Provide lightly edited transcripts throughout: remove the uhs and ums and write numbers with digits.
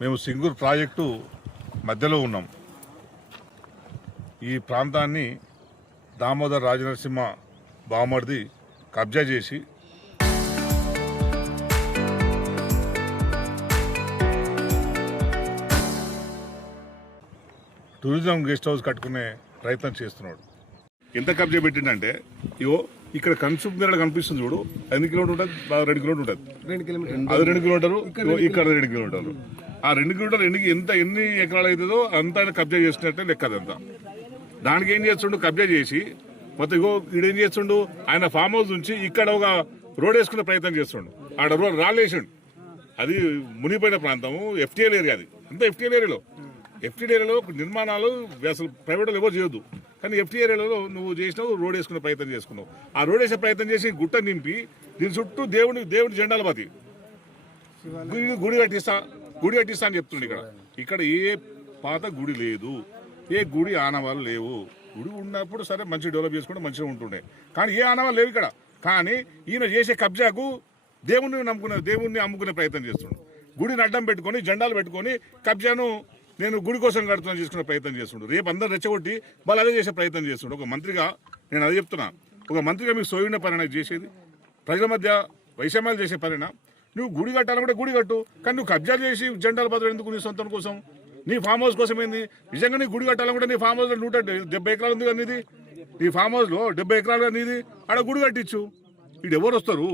మేము సింగూరు ప్రాజెక్టు మధ్యలో ఉన్నాం. ఈ ప్రాంతాన్ని దామోదర్ రాజనరసింహ బామర్ది కబ్జా చేసి టూరిజం గెస్ట్ హౌస్ కట్టుకునే ప్రయత్నం చేస్తున్నాడు. ఎంత కబ్జా పెట్టిండంటే ఇవో ఇక్కడ కన్సూమ్ కనిపిస్తుంది చూడు, ఎన్ని కిలోమీటర్ ఉంటుంది? 2 కిలోమీటర్ ఉంటుంది. అది 2 కిలోమీటర్లు, ఇక్కడ 2 కిలోమీటర్లు. ఆ 2 కిలోమీటర్లు ఎన్ని ఎకరాలు అవుతుందో అంతా కబ్జా చేసినట్టే లెక్క. అదంతా దానికి ఏం చేస్తుండు, కబ్జా చేసి మొత్తం ఇగో ఈడేం చేస్తుండు, ఆయన ఫామ్ హౌస్ నుంచి ఇక్కడ ఒక రోడ్ వేసుకునే ప్రయత్నం చేస్తుండు. ఆడ రోడ్ రాలేసిండు. అది మునిగిపోయిన ప్రాంతము, ఎఫ్టీఎల్ ఏరియా. అది అంతా ఎఫ్టీఎల్ ఏరియాలో నిర్మాణాలు అసలు ప్రైవేట్ ఎవరు చేయొద్దు. కానీ ఎఫ్టీ ఏరియాలో నువ్వు చేసినావు, రోడ్ వేసుకునే ప్రయత్నం చేసుకున్నావు. ఆ రోడ్ వేసే ప్రయత్నం చేసి గుట్ట నింపి దీని చుట్టూ దేవుడి జెండాల మతి గుడి కట్టిస్తా అని చెప్తుండే. ఇక్కడ ఏ పాత గుడి లేదు, ఏ గుడి ఆనవాళ్ళు లేవు. గుడి ఉన్నప్పుడు సరే మంచి డెవలప్ చేసుకుంటే మంచిగా ఉంటుండే, కానీ ఏ ఆనవాళ్ళు లేవు ఇక్కడ. కానీ ఈయన చేసే కబ్జాకు దేవుణ్ణి అమ్ముకునే ప్రయత్నం చేస్తుండు. గుడిని అడ్డం పెట్టుకొని జెండాలు పెట్టుకొని కబ్జాను నేను గుడి కోసం కడుతున్నాను చేసుకునే ప్రయత్నం చేస్తుండు. రేపు అందరు రెచ్చగొట్టి వాళ్ళు అదే చేసే ప్రయత్నం చేస్తుండు. ఒక మంత్రిగా నేను అదే చెప్తున్నా, ఒక మంత్రిగా మీకు సోయిన పని చేసేది, ప్రజల మధ్య వైషమ్యాలు చేసే పనినా? నువ్వు గుడి కట్టాలంటే గుడి కట్టు, కానీ నువ్వు కబ్జా చేసి జెండాల భద్రత ఎందుకు? నీ సొంతం కోసం, నీ ఫామ్ హౌస్ కోసం ఏంది? నిజంగా నీ గుడి కట్టాలనుకుంటే నీ ఫామ్ హౌస్లో 170 ఎకరాలు ఉంది కదా నీది. నీ ఫామ్ హౌస్లో 70 ఎకరాలు నీది, ఆడ గుడి కట్టించు. ఇక్కడ ఎవరు వస్తారు?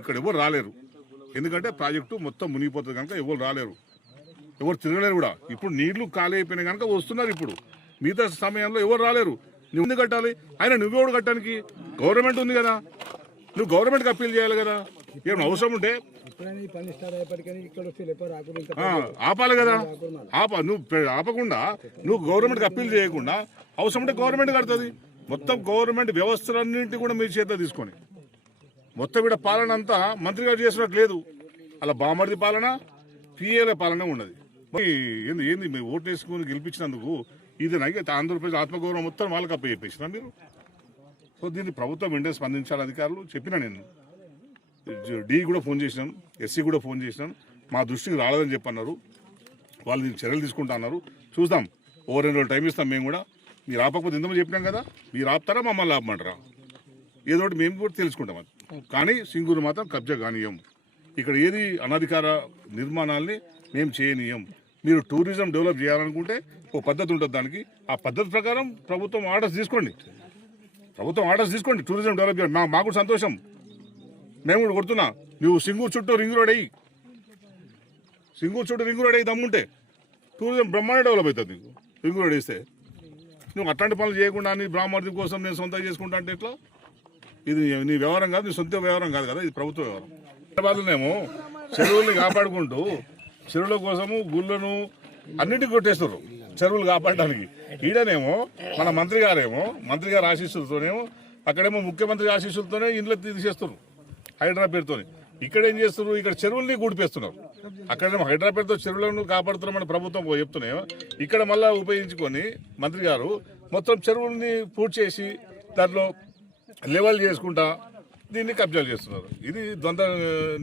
ఇక్కడ ఎవరు రాలేరు. ఎందుకంటే ప్రాజెక్టు మొత్తం మునిగిపోతుంది కనుక ఎవరు రాలేరు, ఎవరు తిరగలేరు కూడా. ఇప్పుడు నీళ్లు ఖాళీ అయిపోయినాయి కనుక వస్తున్నారు. ఇప్పుడు మిగతా సమయంలో ఎవరు రాలేరు. నువ్వు ఎందుకు కట్టాలి? ఆయన నువ్వెవడు కట్టడానికి? గవర్నమెంట్ ఉంది కదా, నువ్వు గవర్నమెంట్కి అప్పీల్ చేయాలి కదా. ఏమైనా అవసరం ఉంటే ఆపాలి కదా. నువ్వు ఆపకుండా, నువ్వు గవర్నమెంట్కి అప్పీల్ చేయకుండా అవసరం ఉంటే గవర్నమెంట్ కడుతుంది. మొత్తం గవర్నమెంట్ వ్యవస్థలన్నింటి కూడా మీ చేత తీసుకొని మొత్తం ఇక్కడ పాలన అంతా మంత్రి గారు చేసినట్టు లేదు. అలా బామర్ది పాలన, పిఏల పాలన ఉన్నది. ఏంది మీరు ఓటు వేసుకుని గెలిపించినందుకు ఇది ఆంధ్రప్రదేశ్ ఆత్మగౌరవం మొత్తం వాళ్ళకి అప్ప చెప్పేసిన మీరు. సో దీన్ని ప్రభుత్వం వెంటనే స్పందించాలి. అధికారులు చెప్పినా, నేను డి కూడా ఫోన్ చేసినాను, ఎస్సీ కూడా ఫోన్ చేసినాను. మా దృష్టికి రాలేదని చెప్పన్నారు. వాళ్ళు దీనికి చర్యలు తీసుకుంటా అన్నారు. చూద్దాం, ఓ 2 రోజులు టైం ఇస్తాం మేము కూడా. మీరు ఆపకపోతే ఇంతమంది చెప్పినాం కదా, మీరు ఆపుతారా మమ్మల్ని ఆపమంటారా? ఏదో ఒకటి మేము కూడా తెలుసుకుంటాం. అది కానీ సింగూరు మాత్రం కబ్జా కానీయం. ఇక్కడ ఏది అనధికార నిర్మాణాలని మేము చేయనీయం. మీరు టూరిజం డెవలప్ చేయాలనుకుంటే ఓ పద్ధతి ఉంటుంది దానికి. ఆ పద్ధతి ప్రకారం ప్రభుత్వం ఆర్డర్స్ తీసుకోండి. టూరిజం డెవలప్ చేయండి. మాకు సంతోషం, మేము కూడా కొడుతున్నా. నువ్వు సింగూరు చుట్టూ రింగ్ రోడ్ అయ్యి దమ్ముంటే టూరిజం బ్రహ్మాండ డెవలప్ అవుతుంది. నీకు రింగ్ రోడ్ వేస్తే నువ్వు అట్లాంటి పనులు చేయకుండా నీ బ్రాహ్మణి కోసం నేను సొంతంగా చేసుకుంటా అంటే ఎట్లా? ఇది నీ వ్యవహారం కాదు, నీ సొంత వ్యవహారం కాదు కదా, ఇది ప్రభుత్వ వ్యవహారం. హైదరాబాద్లోనేమో చెరువుల్ని కాపాడుకుంటూ చెరువుల కోసము గుళ్ళను అన్నిటికీ కొట్టేస్తారు చెరువులు కాపాడడానికి. ఈడనేమో మన మంత్రి గారు ఆశీస్సులతోనేమో, అక్కడేమో ముఖ్యమంత్రి ఆశీస్సులతోనే ఇంట్లో తీసేస్తారు హైడ్రా పేరుతో. ఇక్కడ ఏం చేస్తున్నారు? ఇక్కడ చెరువుల్ని కూడిపేస్తున్నారు. అక్కడేమో హైడ్రా పేరుతో చెరువులను కాపాడుతున్నామని ప్రభుత్వం చెప్తున్నాయో, ఇక్కడ మళ్ళీ ఉపయోగించుకొని మంత్రి గారు మొత్తం చెరువుల్ని పూర్తి చేసి దాంట్లో లెవెల్ చేసుకుంటా దీన్ని కబ్జాలు చేస్తున్నారు. ఇది ద్వంద్వ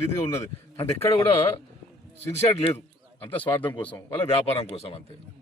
నిధిగా ఉన్నది. అంటే ఎక్కడ కూడా సిన్సియారిటీ లేదు, అంతా స్వార్థం కోసం, వాళ్ళ వ్యాపారం కోసం అంతే.